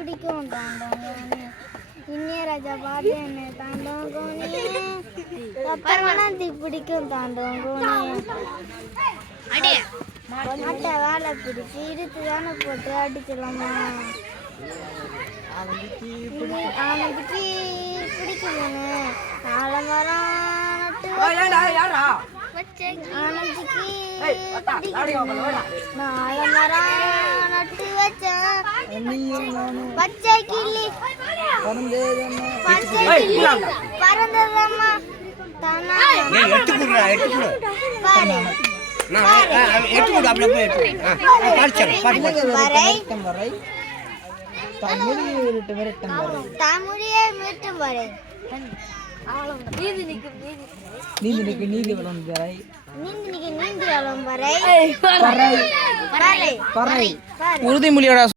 பிடிக்கும் தாண்டோங்கோனி இன்னிய ராஜா பாட்டு என்ன தாண்டோங்கோனி பரமனாந்தி பிடிக்கும் தாண்டோங்கோனி அட்டை வேலை பிடிச்சி இழுத்து தானே போட்டு அடிச்சிடலாமா அவனுக்கு பிடிக்குதுன்னு நாலு மரம் நட்டு நாலு மரம் நட்டு வச்சேன் பச்சை கிளி பறந்ததம்மா தமிழியே மீட்டும் வரை நீந்தி வளம் வரை உறுதிமொழியோட